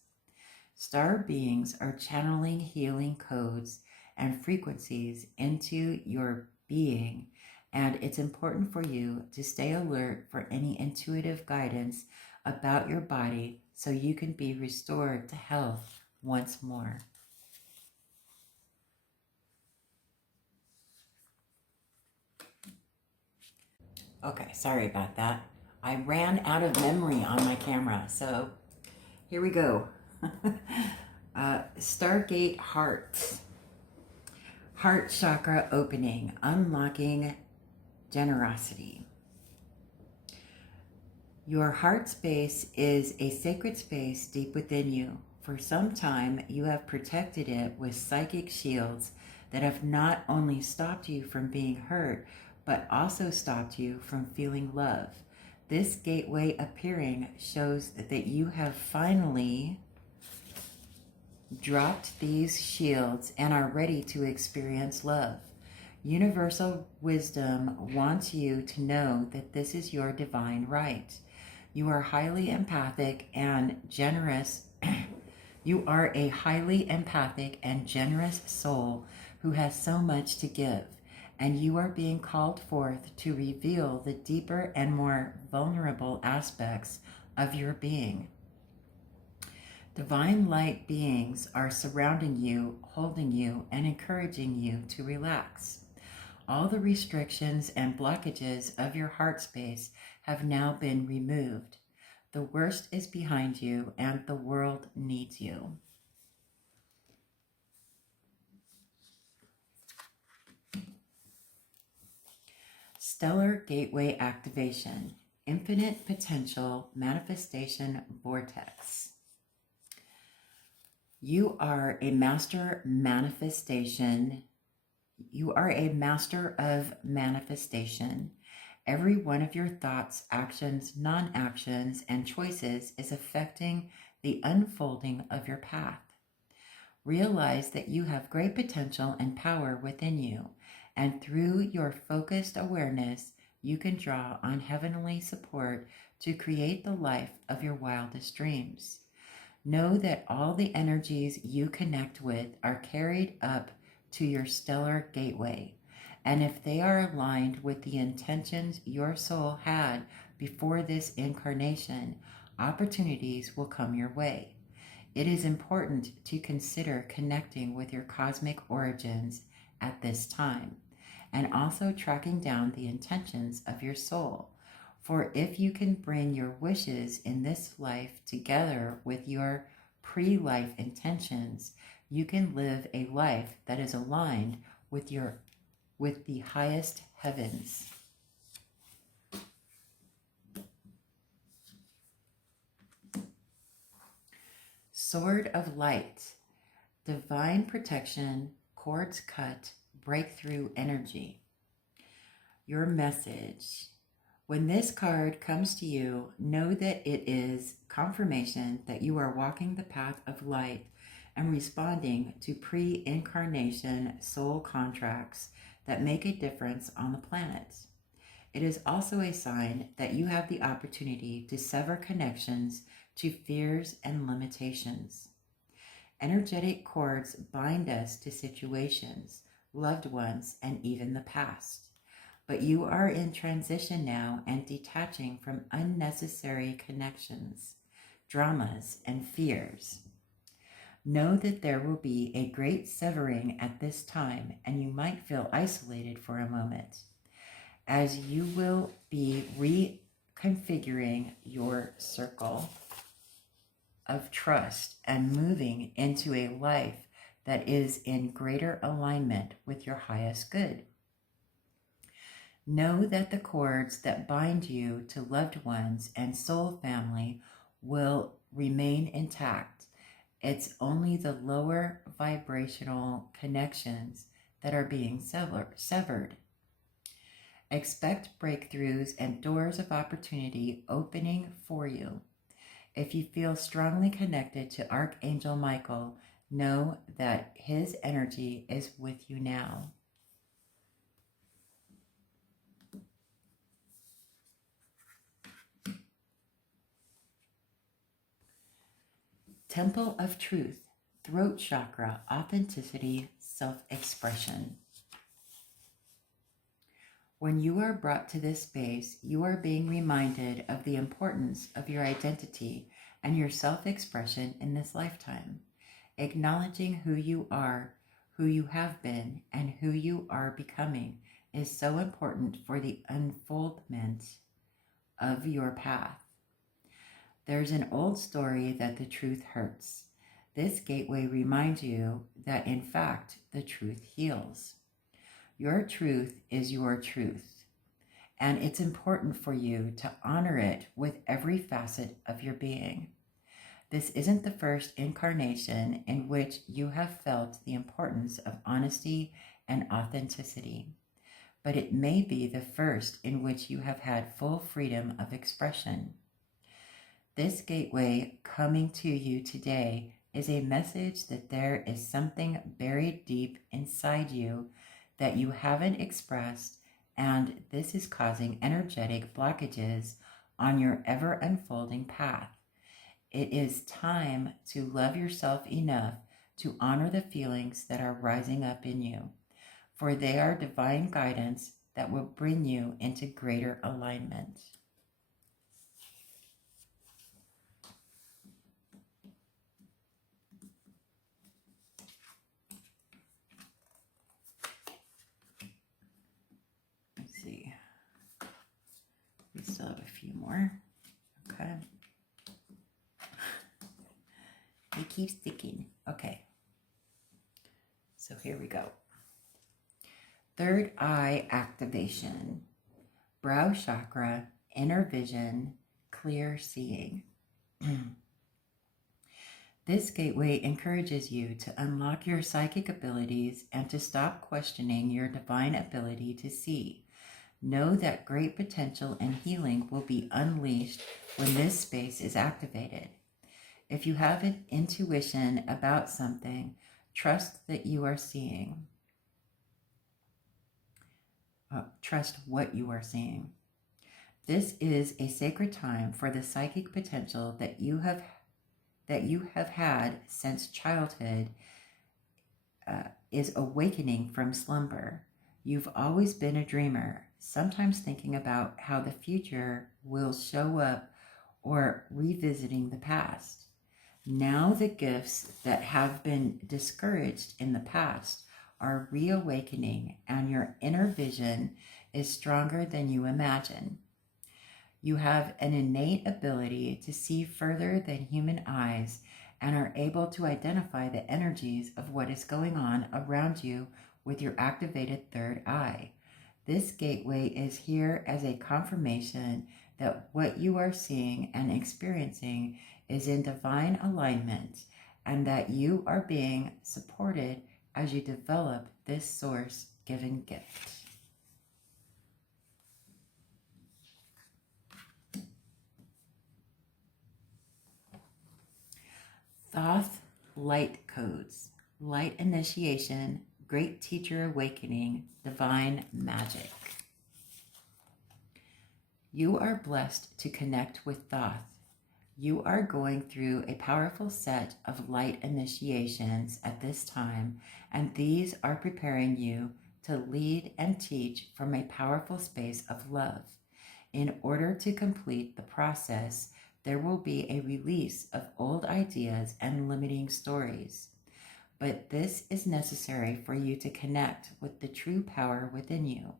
Star beings are channeling healing codes and frequencies into your being, and it's important for you to stay alert for any intuitive guidance about your body so you can be restored to health once more. Okay, sorry about that. I ran out of memory on my camera, so here we go. Stargate Heart. Heart chakra opening, unlocking generosity. Your heart space is a sacred space deep within you. For some time, you have protected it with psychic shields that have not only stopped you from being hurt, but also stopped you from feeling love. This gateway appearing shows that you have finally dropped these shields and are ready to experience love. Universal wisdom wants you to know that this is your divine right. You are highly empathic and generous. You are a highly empathic and generous soul who has so much to give, and you are being called forth to reveal the deeper and more vulnerable aspects of your being. Divine light beings are surrounding you, holding you, and encouraging you to relax. All the restrictions and blockages of your heart space have now been removed. The worst is behind you, and the world needs you. Stellar Gateway Activation, Infinite Potential Manifestation Vortex. You are a master manifestation. You are a master of manifestation. Every one of your thoughts, actions, non-actions, and choices is affecting the unfolding of your path. Realize that you have great potential and power within you, and through your focused awareness, you can draw on heavenly support to create the life of your wildest dreams. Know that all the energies you connect with are carried up to your stellar gateway, and if they are aligned with the intentions your soul had before this incarnation, opportunities will come your way. It is important to consider connecting with your cosmic origins at this time, and also tracking down the intentions of your soul. For if you can bring your wishes in this life together with your pre-life intentions, you can live a life that is aligned with the highest heavens. Sword of Light, divine protection, cords cut, breakthrough energy. Your message. When this card comes to you, know that it is confirmation that you are walking the path of light and responding to pre-incarnation soul contracts that make a difference on the planet. It is also a sign that you have the opportunity to sever connections to fears and limitations. Energetic cords bind us to situations, loved ones, and even the past. But you are in transition now and detaching from unnecessary connections, dramas, and fears. Know that there will be a great severing at this time, and you might feel isolated for a moment, as you will be reconfiguring your circle of trust and moving into a life that is in greater alignment with your highest good. Know that the cords that bind you to loved ones and soul family will remain intact. It's only the lower vibrational connections that are being severed. Expect breakthroughs and doors of opportunity opening for you. If you feel strongly connected to Archangel Michael, know that his energy is with you now. Temple of Truth, throat chakra, authenticity, self-expression. When you are brought to this space, you are being reminded of the importance of your identity and your self-expression in this lifetime. Acknowledging who you are, who you have been, and who you are becoming is so important for the unfoldment of your path. There's an old story that the truth hurts. This gateway reminds you that, in fact, the truth heals. Your truth is your truth, and it's important for you to honor it with every facet of your being. This isn't the first incarnation in which you have felt the importance of honesty and authenticity, but it may be the first in which you have had full freedom of expression. This gateway coming to you today is a message that there is something buried deep inside you that you haven't expressed, and this is causing energetic blockages on your ever unfolding path. It is time to love yourself enough to honor the feelings that are rising up in you, for they are divine guidance that will bring you into greater alignment. Let's see. We still have a few more. Okay. They keep sticking. Okay. So here we go. Third eye activation. Brow chakra, inner vision, clear seeing. This gateway encourages you to unlock your psychic abilities and to stop questioning your divine ability to see. Know that great potential and healing will be unleashed when this space is activated. If you have an intuition about something, trust that you are seeing. Trust what you are seeing. This is a sacred time for the psychic potential that you have had since childhood is awakening from slumber. You've always been a dreamer, sometimes thinking about how the future will show up or revisiting the past. Now the gifts that have been discouraged in the past are reawakening, and your inner vision is stronger than you imagine. You have an innate ability to see further than human eyes and are able to identify the energies of what is going on around you with your activated third eye. This gateway is here as a confirmation that what you are seeing and experiencing is in divine alignment, and that you are being supported as you develop this source-given gift. Thoth light codes, light initiation, great teacher awakening, divine magic. You are blessed to connect with Thoth. You are going through a powerful set of light initiations at this time, and these are preparing you to lead and teach from a powerful space of love. In order to complete the process, there will be a release of old ideas and limiting stories. But this is necessary for you to connect with the true power within you.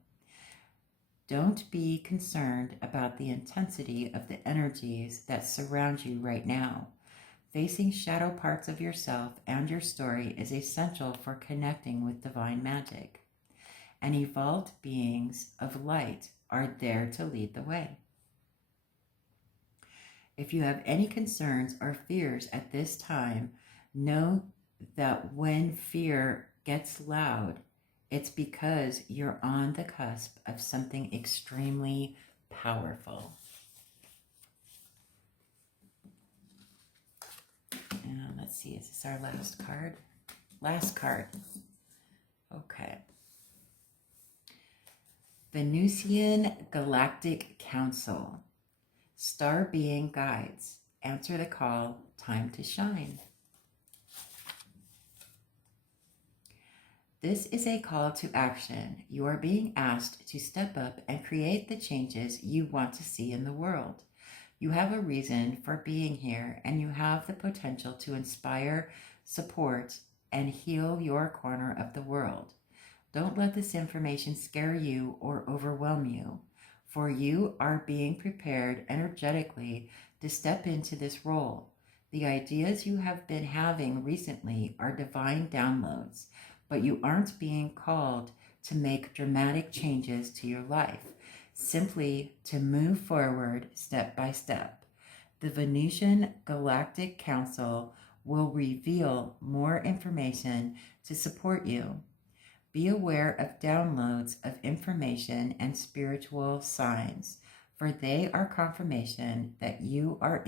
Don't be concerned about the intensity of the energies that surround you right now. Facing shadow parts of yourself and your story is essential for connecting with divine magic. And evolved beings of light are there to lead the way. If you have any concerns or fears at this time, know that when fear gets loud, it's because you're on the cusp of something extremely powerful. And let's see, is this our last card? Last card. Okay. Venusian Galactic Council. Star Being Guides. Answer the call. Time to shine. This is a call to action. You are being asked to step up and create the changes you want to see in the world. You have a reason for being here, and you have the potential to inspire, support, and heal your corner of the world. Don't let this information scare you or overwhelm you, for you are being prepared energetically to step into this role. The ideas you have been having recently are divine downloads, but you aren't being called to make dramatic changes to your life, simply to move forward step by step. The Venusian Galactic Council will reveal more information to support you. Be aware of downloads of information and spiritual signs, for they are confirmation that you are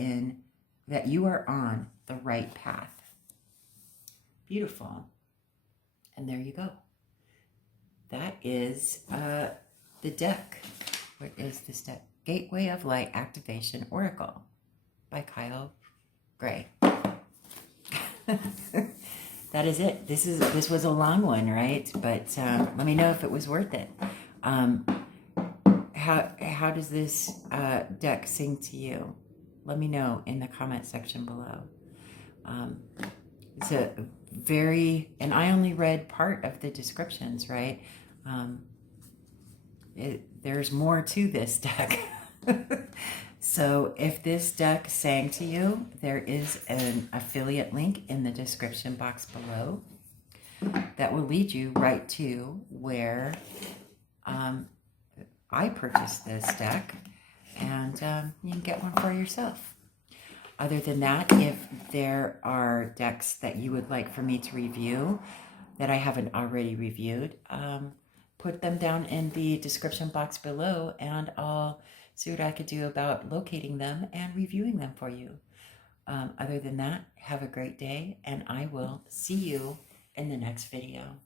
on the right path. Beautiful. And there you go. That is the deck. What is this deck? Gateway of Light Activation Oracle by Kyle Gray. That is it. This was a long one, right? But let me know if it was worth it. How does this deck sing to you? Let me know in the comment section below. It's a very, and I only read part of the descriptions, right? There's more to this deck. So if this deck sang to you, there is an affiliate link in the description box below that will lead you right to where I purchased this deck, and you can get one for yourself. Other than that, if there are decks that you would like for me to review that I haven't already reviewed, put them down in the description box below, and I'll see what I could do about locating them and reviewing them for you. Other than that, have a great day, and I will see you in the next video.